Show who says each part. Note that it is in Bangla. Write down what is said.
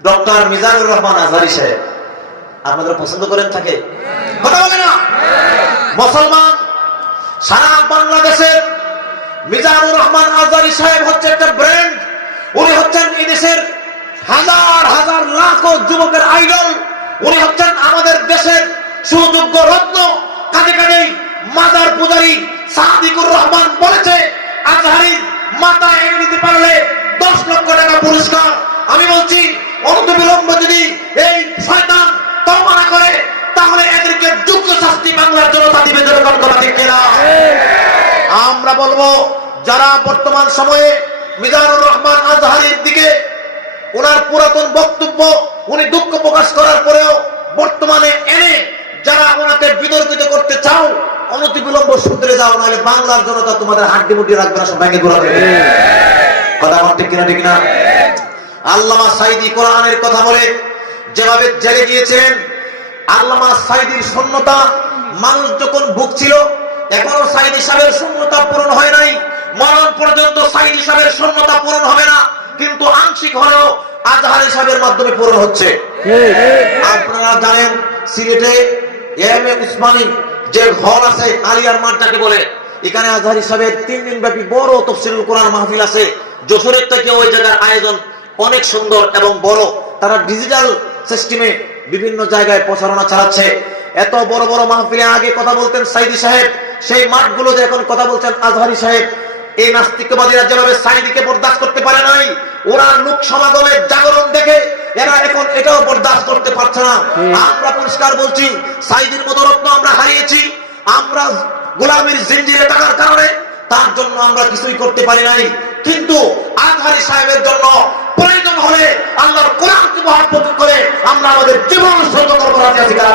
Speaker 1: ডক্টর মিজানুর রহমান আজহারি সাহেব আপনারা পছন্দ করেন থাকে? কথা বলে না? মুসলমান, সারা বাংলাদেশের মিজানুর রহমান আজহারি সাহেব হচ্ছে একটা ব্র্যান্ড। উনি হচ্ছেন এই দেশের হাজার হাজার, লাখো যুবকের আইডল। উনি হচ্ছেন আমাদের দেশের সুযোগ্য রত্ন। কাজে কাজেই মাজার পূজারি সাদিকুর রহমান বলেছে আজহারি মাথা এনে দিতে পারলে দশ লক্ষ টাকা পুরস্কার আমি বলছি অন্ত বিলম্ব যদি এই শয়তান তওবা না করে তাহলে এদেরকে যোগ্য শাস্তি বাংলার জনতা দিবে জনগণ কথা ঠিক কিনা? আমরা বলব, যারা বর্তমান সময়ে মিজানুর রহমান আজহারির দিকে ওনার পুরাতন বক্তব্য, উনি দুঃখ প্রকাশ করার পরেও বর্তমানে এনে যারা ওনাকে বিতর্কিত করতে চাও অনতি বিলম্ব সূত্রে যাও, নাহলে বাংলার জনতা তোমাদের হাড্ডি মুড্ডি রাখবে না, সব ভেঙে কথা ঠিক কিনা ঠিক না? আল্লামা সাইদি কোরআনের কথা বলে, যেভাবে জেলে গিয়েছেন আল্লামা সাইদির শূন্যতা মানুষ যখন ভুগছিল এখনও সাইদি হিসাবের শূন্যতা পূরণ হয় নাই। মরণ পর্যন্ত সাইদি হিসাবের শূন্যতা পূরণ হবে না, কিন্তু আংশিক হলেও আজহারি সাহেবের মাধ্যমে পূরণ হচ্ছে। আপনারা জানেন সিলেটে এম এ উসমানী যে ঘর আছে আলিয়ার মাঠ যাকে বলে, এখানে আজহারি সাহেবের তিন দিন ব্যাপী বড় তফসিলুল কোরআন মাহফিল আছে। যশোরের থেকে ওই জায়গার আয়োজন অনেক সুন্দর এবং বড়। তারা ডিজিটাল সিস্টেমে বিভিন্ন জায়গায় প্রচারণা চালাচ্ছে। এত বড় বড় মাহফিলে আগে কথা বলতেন সাইদি সাহেব সেই মাঠগুলোতে এখন কথা বলছেন আজহারি সাহেব। এই নাস্তিকবাদীরা যেভাবে সাইদিকে বরদাস্ত করতে পারে নাই ওরা লোক সমাগমের জাগরণ দেখে এরা এখন এটাও বরদাস্ত করতে পারছে না। আমরা পরিষ্কার বলছি সাইদির মতো রত্ন আমরা হারিয়েছি আমরা গোলামীর জিঞ্জিরে টাকার কারণে তার জন্য আমরা কিছুই করতে পারি নাই। কিন্তু আজহারি সাহেবের জন্য প্রয়োজন হলে আল্লাহর কোরআনকে মহাব্বত করে আমরা আমাদের জীবন উৎসর্গ করব রাজি আছি কারা